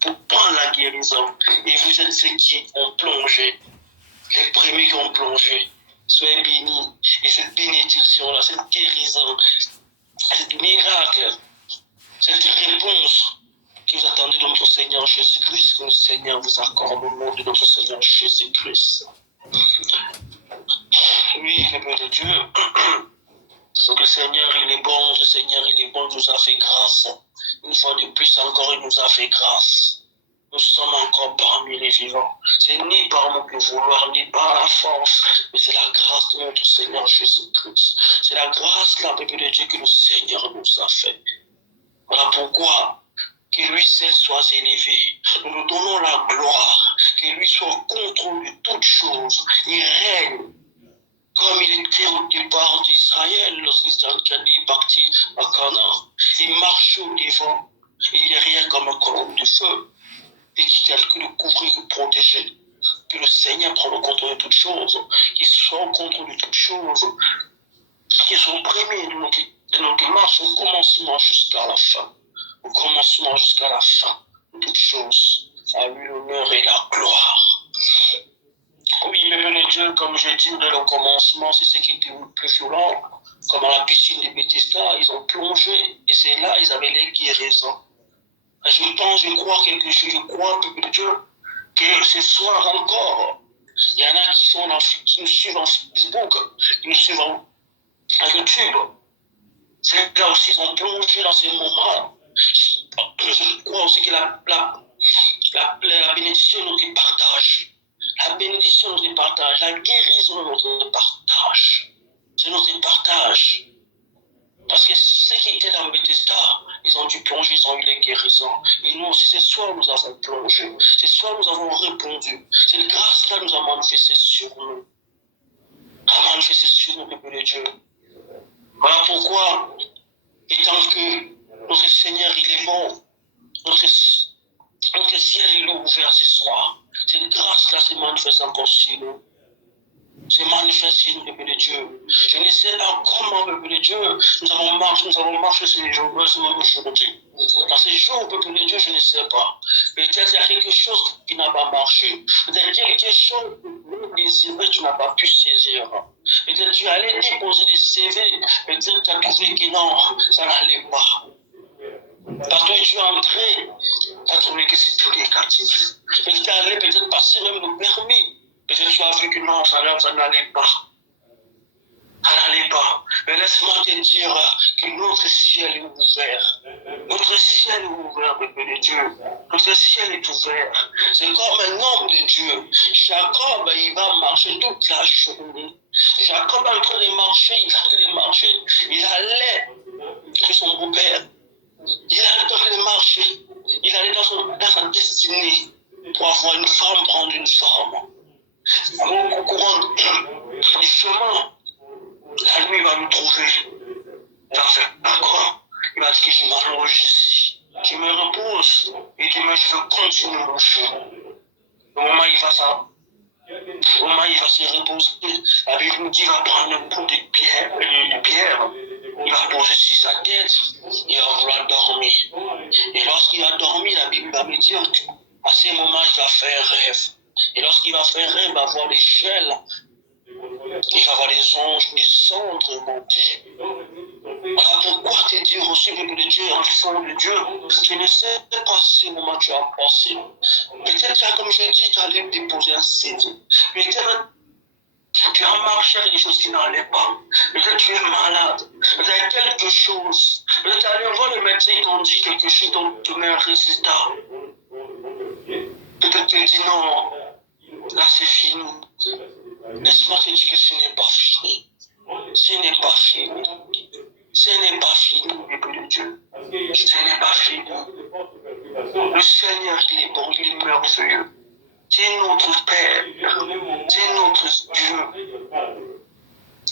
pour prendre la guérison. Et vous êtes ceux qui ont plongé, les premiers qui ont plongé. Soyez bénis. Et cette bénédiction-là, cette guérison, cet miracle, cette réponse que vous attendez de notre Seigneur Jésus-Christ, que le Seigneur vous accorde au nom de notre Seigneur Jésus-Christ. Oui, peuple de Dieu, donc le Seigneur, il est bon, le Seigneur, il est bon, il nous a fait grâce. Une fois de plus encore, il nous a fait grâce. Nous sommes encore parmi les vivants. C'est ni par notre vouloir, ni par la force, mais c'est la grâce de notre Seigneur Jésus-Christ. C'est la grâce, la peuple de Dieu, que le Seigneur nous a fait. Voilà pourquoi que lui seul soit élevé. Nous nous donnons la gloire, que lui soit au contrôle de toutes choses. Il règne comme il était au départ d'Israël lorsqu'Israël est parti à Canaan. Il marche au devant et derrière comme un colonne de feu. Et qui tel que le couvrir, le protéger. Que le Seigneur prenne le contrôle de toutes choses, qu'il soit au contrôle de toutes choses, qu'il soit au premier de nos démarches au commencement jusqu'à la fin. Au commencement jusqu'à la fin de toutes choses. À lui l'honneur et la gloire. Oui, peuple de Dieu, comme je dis dès le commencement, c'est ce qui était le plus violent. Comme à la piscine de Bethesda, ils ont plongé et c'est là ils avaient les guérisons. Je crois quelque chose, je crois, peuple de Dieu, que ce soir encore, il y en a qui nous suivent en Facebook, qui nous suivent en YouTube. C'est là aussi, ils ont plongé dans ces moments. Je crois aussi que la bénédiction nous départage. La bénédiction nous départage. La guérison nous départage. C'est notre partage. Parce que ceux qui étaient dans Bethesda, ils ont dû plonger, ils ont eu les guérisons. Et nous aussi, ce soir, nous avons plongé. Ce soir, nous avons répondu. Cette grâce-là nous a manifesté sur nous. A manifesté sur nous, peuple de Dieu. Voilà pourquoi, étant que notre Seigneur, il est bon, notre ciel, il est ouvert ce soir. Cette grâce-là se manifeste encore sur nous. Se manifeste sur nous, peuple de Dieu. Je ne sais pas comment, peuple de Dieu, nous avons marché ces jours aujourd'hui. Dans ces jours, peuple de Dieu, je ne sais pas. Peut-être qu'il y a quelque chose qui n'a pas marché. Peut-être qu'il y a quelque chose que tu désirais, tu n'as pas pu saisir. Peut-être que tu allais déposer des CV. Peut-être que tu as trouvé que non, ça n'allait pas. Parce que tu es entré, tu as trouvé que c'était négatif. Et tu es allé peut-être passer même le permis. Peut-être que tu as vu que non, ça n'allait pas. Ça n'allait pas. Mais laisse-moi te dire que notre ciel est ouvert. Notre ciel est ouvert, peuple de Dieu. Notre ciel est ouvert. C'est comme un homme de Dieu. Jacob, il va marcher toute la journée. Jacob est en train de marcher, il allait chez son beau-père. Il allait dans les marchés. Il allait dans sa destinée pour avoir une femme, prendre une femme. Au courant du chemin, la nuit va nous trouver dans un endroit. Il va dire que je m'allonge ici. Je me repose et demain je veux continuer mon chemin. Au moment où il va se reposer, la Bible nous dit qu'il va prendre un pot de pierre, il va poser sur sa tête, il va vouloir dormir. Et lorsqu'il a dormi, la Bible va me dire qu'à ce moment, il va faire un rêve. Et lorsqu'il va faire un rêve, il va voir l'échelle, il va voir les anges, les cendres monter. Voilà pourquoi te dire aussi, peuple de Dieu, enfant de Dieu, je ne sais pas ce moment tu as passé. Peut-être, comme je dis, tu allais déposer un CD. Peut-être tu as marché avec des choses qui n'allaient pas. Peut-être tu es malade. Peut-être quelque chose. Peut-être tu allais voir le médecin, ils t'ont dit quelque chose, ils t'ont donné un résultat. Peut-être tu dis non, là c'est fini. Laisse-moi te dire que ce n'est pas fini. Ce n'est pas fini. Ce n'est pas fini, peuple de Dieu. Ce n'est pas fini. Le Seigneur, il est bon, il est merveilleux. C'est notre Père. C'est notre Dieu.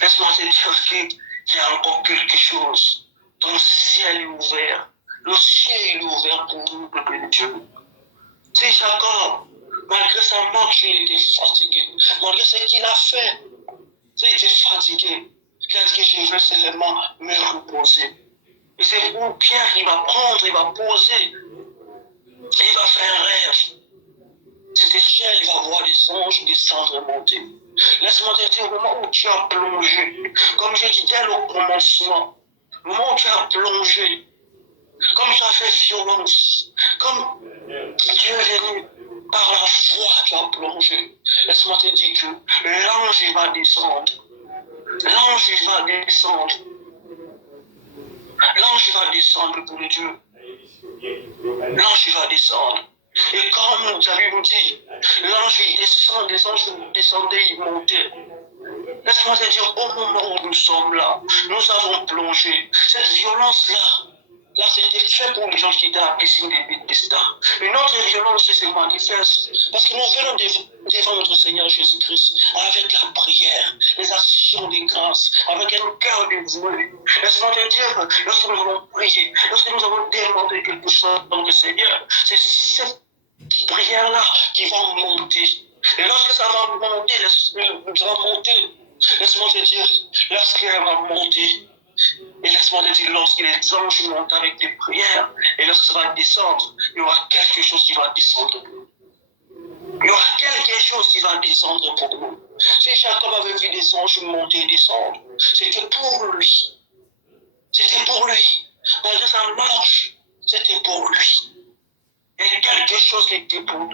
Laisse-moi te dire qu'il y a encore quelque chose. Ton ciel est ouvert. Le ciel est ouvert pour nous, peuple de Dieu. C'est Jacob. Malgré sa marche, il était fatigué. Malgré ce qu'il a fait, il était fatigué. Il a dit que je veux seulement me reposer. Et c'est où Pierre, il va prendre, il va poser Il va faire un rêve. Cette échelle, il va voir les anges descendre et monter. Laisse-moi te dire, au moment où tu as plongé, comme je dis dès le commencement, au moment où tu as plongé, comme tu as fait violence, comme Dieu est venu par la foi, tu as plongé. Laisse-moi te dire que l'ange, il va descendre. L'ange, il va descendre. L'ange va descendre pour le Dieu. L'ange va descendre. Et comme nous avions dit, l'ange il descend, les anges descendaient, ils montaient. Laisse-moi te dire, au moment où nous sommes là, nous avons plongé. Cette violence-là, là, c'était fait pour les gens qui étaient à la piscine des Bethesda. Une autre violence se manifeste parce que nous venons devant notre Seigneur Jésus-Christ avec la prière, les actions des grâces, avec un cœur dévoué. Laisse-moi te dire, lorsque nous avons prié, lorsque nous avons demandé quelque chose dans le Seigneur, c'est cette prière-là qui va monter. Et lorsque ça va monter, laisse-moi te dire, lorsqu'elle va monter, et laisse-moi te dire, lorsque les anges montent avec des prières, et lorsque ça va descendre, il y aura quelque chose qui va descendre. Il y aura quelque chose qui va descendre pour nous. Si Jacob avait vu des anges monter et descendre, c'était pour lui. C'était pour lui. Malgré sa marche, c'était pour lui. Il y avait quelque chose qui était pour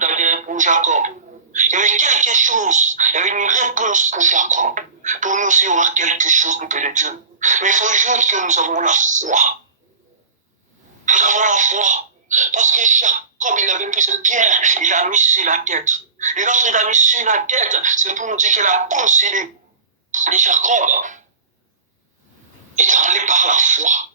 Jacob. Il y avait quelque chose, il y avait une réponse pour Jacob. Pour nous aussi, il y aura quelque chose, nous, Père de Dieu. Mais il faut juste que nous avons la foi. Nous avons la foi. Parce que Jacob, il avait pris cette pierre, il l'a mis sur la tête. Et lorsqu'il l'a mis sur la tête, c'est pour nous dire que la pensée de Jacob est allée par la foi.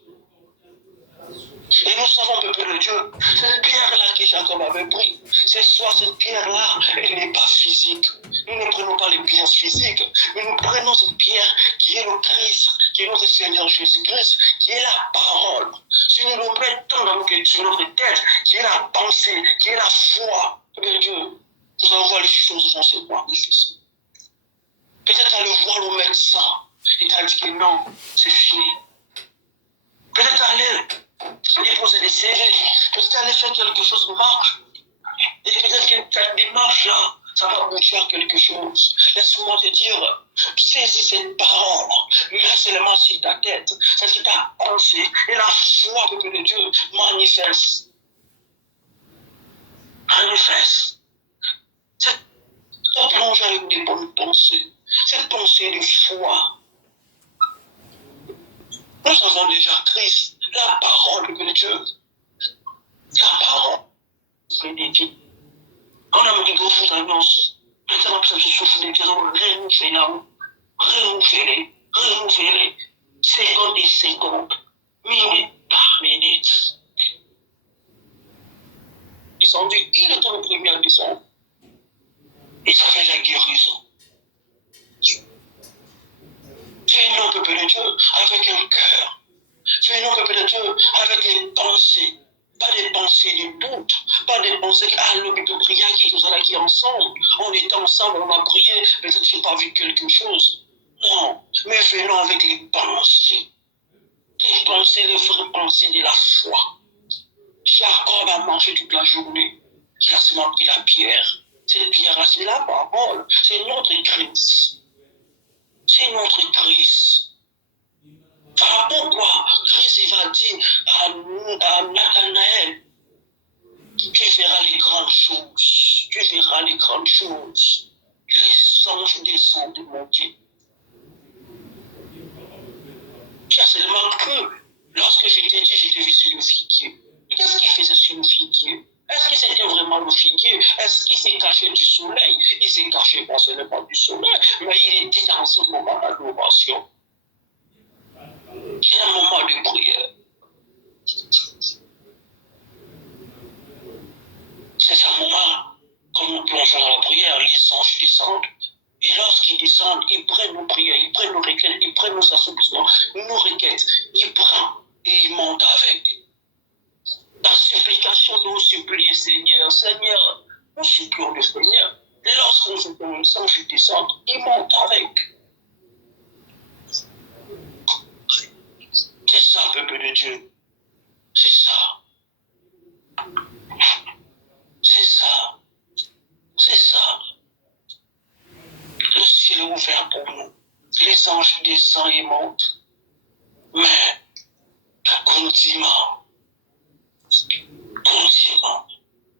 Et nous savons, peuple de Dieu, cette pierre-là que Jacob avait pris, c'est soit cette pierre-là, elle n'est pas physique. Nous ne prenons pas les pierres physiques, mais nous prenons cette pierre qui est le Christ, qui est notre Seigneur Jésus-Christ, qui est la parole. Si nous nous mettons sur notre tête, qui est la pensée, qui est la foi, peuple de Dieu, nous allons voir les choses vont se manifester. Peut-être aller voir le médecin, il t'a dit que non, c'est fini. Peut-être aller déposer des CV, peut-être aller faire quelque chose de marche. Et peut-être que cette démarche-là, ça va bouger quelque chose. Laisse-moi te dire, saisis cette parole, mets seulement sur ta tête, c'est ce que tu as pensé, et la foi, peuple de Dieu, manifeste. Manifeste. Cette plonge avec des bonnes pensées, cette pensée de foi. Nous avons déjà Christ, la parole, peuple de Dieu. La parole. On a dit que vous annonce. Maintenant, ça se souffle des pieds, renouvelez, seconde et seconde, minute par minute. Ils sont dit, il était le premier à descendre. Et ça fait la guérison. Venons, peuple de Dieu, avec un cœur. Venons, peuple de Dieu, avec les pensées. Pas des pensées de doute, pas des pensées à l'homme de prier, qui nous allons qui ensemble. On était ensemble, on a prié, peut-être que je n'ai pas vu quelque chose. Non, mais venons avec les pensées. Les pensées, les vraies pensées de la foi. Jacob a marché toute la journée. Il a seulement pris la pierre. Cette pierre-là, c'est la parole. C'est notre Christ. C'est notre Christ. Voilà pourquoi Christ il va dire à Nathanaël, tu verras les grandes choses. Tu verras les grandes choses. Les anges descendent de mon Dieu. J'ai seulement que lorsque je t'ai dit, je t'ai vu sur le figuier. Qu'est-ce qu'il faisait sur le figuier? Est-ce que c'était vraiment le figuier? Est-ce qu'il s'est caché du soleil? Il s'est caché pas seulement du soleil, mais il était dans ce moment d'adoration. C'est un moment de prière. C'est un moment, quand nous plongeons dans la prière, les anges descendent. Et lorsqu'ils descendent, ils prennent nos prières, ils prennent nos requêtes, ils prennent nos assouplissements, nos requêtes. Ils prennent et ils montent avec. Par supplication, nous supplions, Seigneur. Seigneur, nous supplions le Seigneur. Lorsqu'on supplie les anges descendent, ils montent avec. C'est ça, peuple de Dieu. C'est ça. Les anges descendent et montent. Mais, continuellement,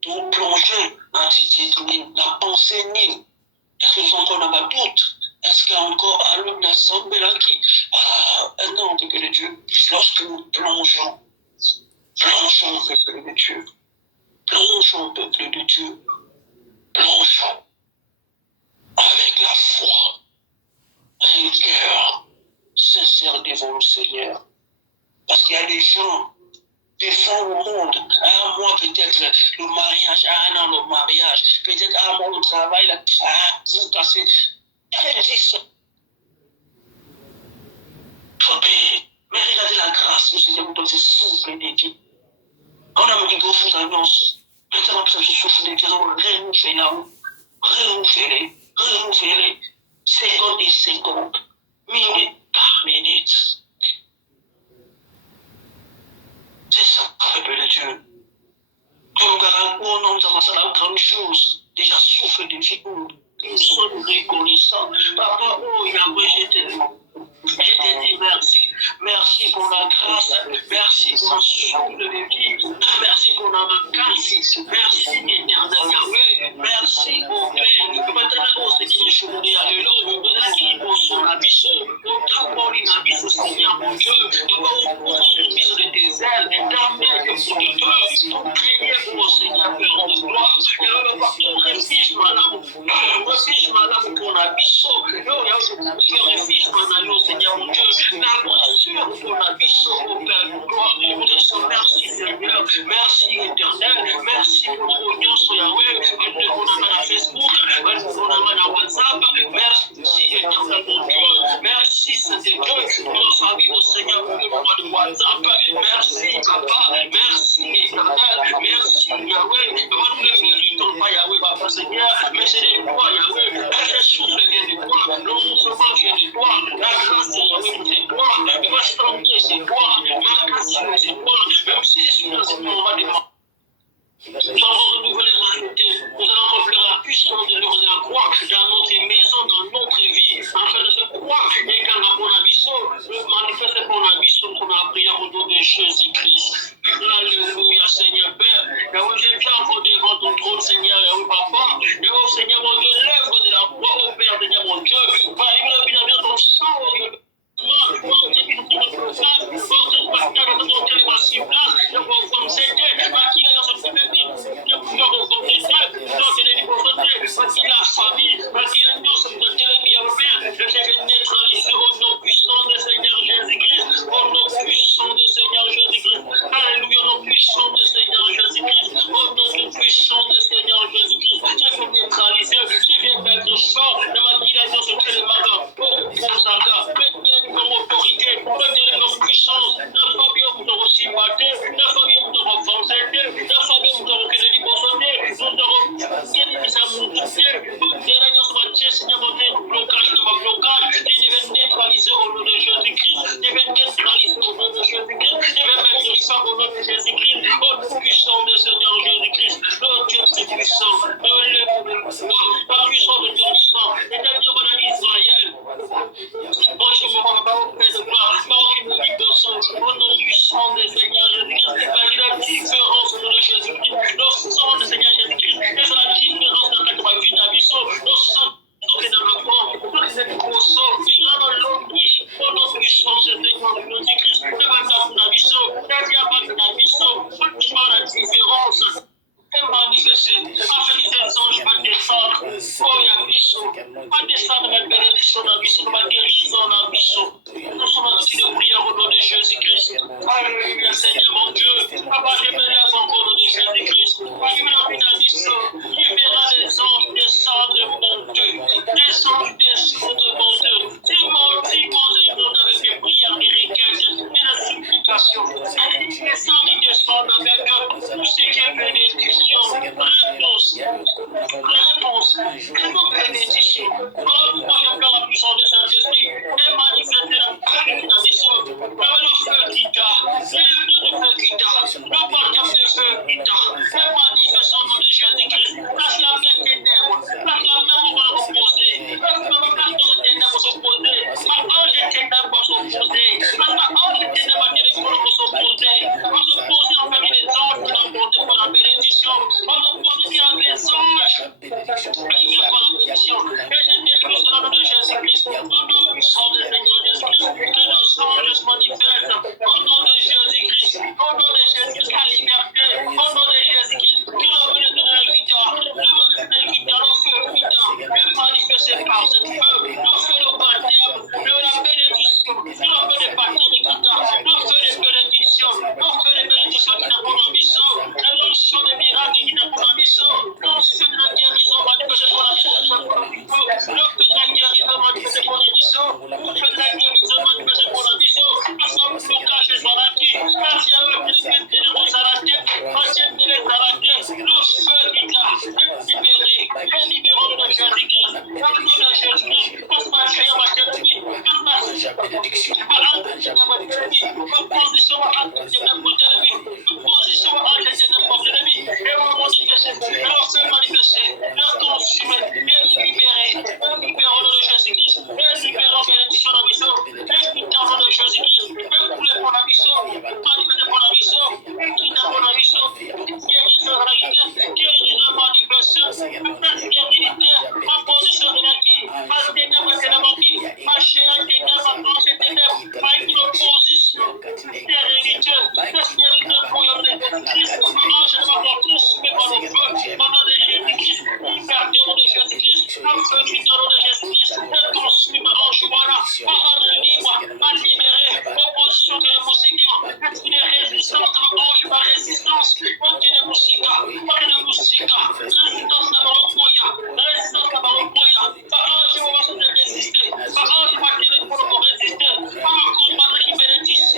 nous plongeons dans la pensée nine. Est-ce que nous sommes encore dans ma doute? Est-ce qu'il y a encore un homme d'assemblée là qui. Non, peuple de Dieu. Lorsque nous plongeons, peuple de Dieu. Plongeons, peuple de Dieu. Plongeons avec la foi, un cœur sincère devant le Seigneur. Parce qu'il y a des gens au monde, moi peut-être le mariage, non, le mariage, peut-être moi le travail, là, vous cassez. Elle dit ça. Mais regardez la grâce, le Seigneur nous donne ce souffle de Dieu. On a mis beaucoup d'annonces. Maintenant, ce souffle de Dieu, on renouvelle là-haut. Renouvelez, seconde et seconde, minute par minute. C'est ça, peuple de Dieu. Tout le monde nous avons la grande chose. Déjà souffle de vie. Nous sommes reconnaissants. Papa, oh Yahweh, je te dis merci. Merci pour la grâce. Merci pour le souffle de vie. Merci pour la vacances. Merci éternel Yahweh. Merci au Père. Maintenant, on se dit, je vous dis, alléluia. On a dit, on s'en a mis. On t'apporte une abysse au Seigneur, mon Dieu. On va ouvrir une mise de tes ailes. D'amener le fond de cœur. On prier pour le Seigneur, Père de gloire. Et on va faire un refuge, madame. Refuge, madame, pour l'abysse. Et on va faire un refuge, madame, au Seigneur, mon Dieu. La moisissure pour l'abysse, au Père de gloire. Nous te disons merci, Seigneur. Merci, éternel. Merci pour notre union sur Yahweh. On a mal à Facebook. On a mal à WhatsApp. Merci, éternel, mon Dieu. Merci, Saint-Dieu. Nous sommes au Seigneur pour le mois de WhatsApp. Merci, Papa. Merci, éternel. Merci, Yahweh. Nous ne méritons pas, Yahweh, Papa, Seigneur. Mais c'est de toi, Yahweh. Le souffle vient de toi. Le mouvement vient de toi. La grâce, Yahweh, c'est toi. Ma santé, c'est toi. Ma passion, c'est toi. Même si je suis dans ce moment de mort. Nous allons renouveler la vérité. Nous allons remplir la puissance de la croix dans notre maison, dans notre vie, afin de se croire et quand la bonne abysso, manifeste ton abysso pour la prière au nom de Jésus-Christ. Alléluia, Seigneur Père. Yahweh, je viens encore devant ton trône, Seigneur, Yahweh, Papa. Yahweh, Seigneur, mon Dieu, l'œuvre de la croix au Père, Seigneur, mon Dieu. Par il ton sang, bénédiction. Allume par la bénédiction. Et je déclare dans le nom de Jésus-Christ. Au nom puissant de Seigneur Jésus-Christ. Que nos anges se manifestent. Au nom de Jésus-Christ. Au nom de Jésus-Christ. La liberté. Au nom de Jésus-Christ. Que le feu de la victoire. Le feu de la victoire. Le feu de victoire. Le manifesté par ce feu. Le feu de baptême. La bénédiction. Le feu de baptême de victoire. Le feu de bénédiction. Le feu de bénédiction qui n'a pas d'ambition. L'onction des miracles qui n'a pas d'ambition. L'onction de la guérison manifestée pour la guérison. Le feu de la guérison manifestée pour la mission. Le feu de la guérison manifestée pour la mission. Le feu de blocage des arrêtés. Merci à eux qui nous ténèbres arrêtés. Merci à eux les arrêtés. Le feu qui est là. Libéré. Libérons le nom de Jésus-Christ. Le nom de Jésus-Christ. Passe ma chair, ma thérapie. Bénédiction. Opposition à n'importe ennemi. Opposition à n'importe ennemi. Et on manifeste. Alors se manifester. Leur consumer. Et libérer. Libérons le Jésus-Christ. Et libérons bénédiction de la mission. Et libérons le Jésus-Christ. Et couler pour la mission. Manifester pour la mission. Et quitter pour la mission. Guérison de la guérison. Guérison manifester. Guérison. Opposition de la qui. Pas de ténèbres de la mort. Pas chérie de ténèbres. Pas tranche de ténèbres. Pas une opposition. Stérilité. Stérilité pour le Jésus-Christ. Ange de ma mort. Consumé par le feu. Au nom de Jésus-Christ. Liberté au nom de Jésus-Christ. Le feu du nom de Jésus-Christ. Et consumé par ange. Voilà. Parole libre. À libérer. Opposition de la musique. Esprit de résistance. Ange par résistance. Monté de musique. Monté de musique. Résistance à Baropoya. Résistance à Baropoya. Par ange, on va se résister. Par ange, on va tirer pour nous résister. Par un combat qui bénédice.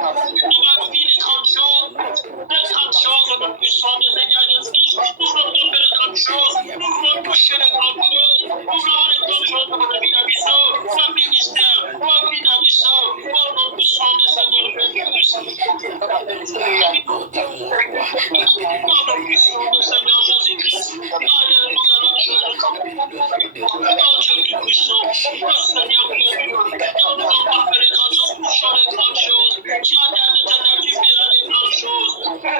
vie, les grandes choses, le puissant de Seigneur Jésus. Nous voulons faire les grandes choses, nous voulons toucher les grandes choses, nous voulons les grandes choses dans notre vie d'Abisso, dans le ministère, dans la vie d'Abisso, au nom puissant de Seigneur Jésus. Au nom puissant de Seigneur Jésus-Christ. Alléluia, le Dieu de grand. Oh Dieu tout-puissant, oh Seigneur Dieu, nous ne voulons pas faire les grandes choses, touchons les grandes choses. Tu as dit à l'Éternel, tu verras les grandes choses.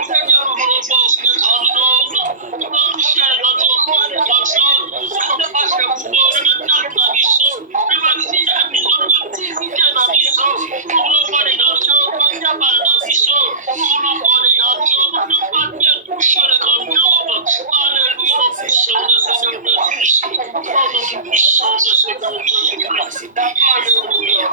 Seigneur, nous voulons voir aussi les grandes choses. Nous voulons toucher les grandes choses, voir les grandes choses. Nous ne pas faire pour nous, le même dans Mission, le vaccin à Mission, le activité dans Mission. Nous voulons voir les grandes choses, nous ne pas dans Mission. Nous voulons voir les grandes choses, nous ne pas bien toucher les grandes choses. Alléluia, le puissant de Seigneur Jésus. Oh, le puissant de Seigneur Jésus. Alléluia.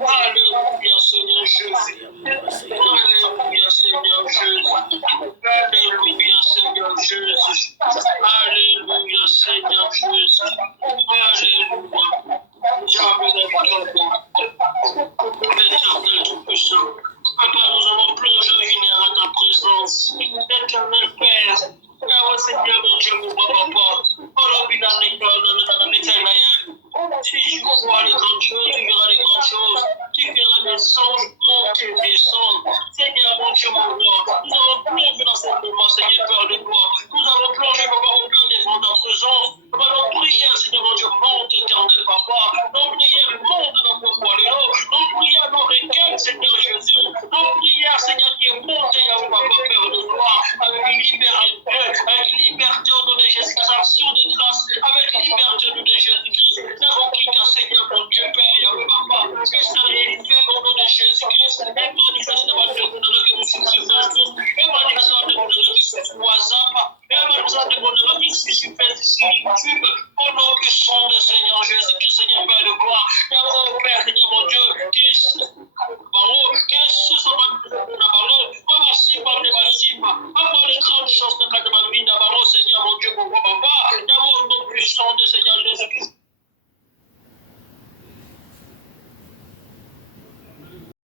Alléluia, Seigneur Jésus. Alléluia, Seigneur Jésus. Alléluia, Seigneur Jésus. Alléluia, Seigneur Jésus. Alléluia. Jamais l'éternel tout-puissant. Papa, nous allons plonger luminaire à ta présence. L'éternel Père. Oh Seigneur, mon Dieu, mon papa. Oh, la vie dans l'éternel. Si tu vois les grandes choses, tu verras les grandes choses. Tu verras les songes monter, descendre. Seigneur, mon Dieu, mon roi. Nous allons plonger dans ce moment, Seigneur, Père de gloire. Nous allons plonger, papa, au cœur des vents d'entre Papa, nos prières, Seigneur, mon Dieu, monte, éternel, papa. Nos prières montent dans nos poids. Nos prières, nos requêtes, Seigneur Jésus. Nos prières, Seigneur, qui est montée, papa, Père de gloire. Avec liberté au nom de Jésus, action de grâce, avec liberté au nom de Jésus-Christ. N'avons qu'un Seigneur, mon Dieu, Père, Yahweh, papa. Que ça réalité au nom de Jésus-Christ. Et manifeste de votre bonheur que nous sommes et manifeste de bonheur qui se WhatsApp. Et manifeste de bonheur qui se fait ici YouTube. Au nom puissant de Seigneur Jésus-Christ, Seigneur, Père de gloire. Père, Seigneur, mon Dieu, qui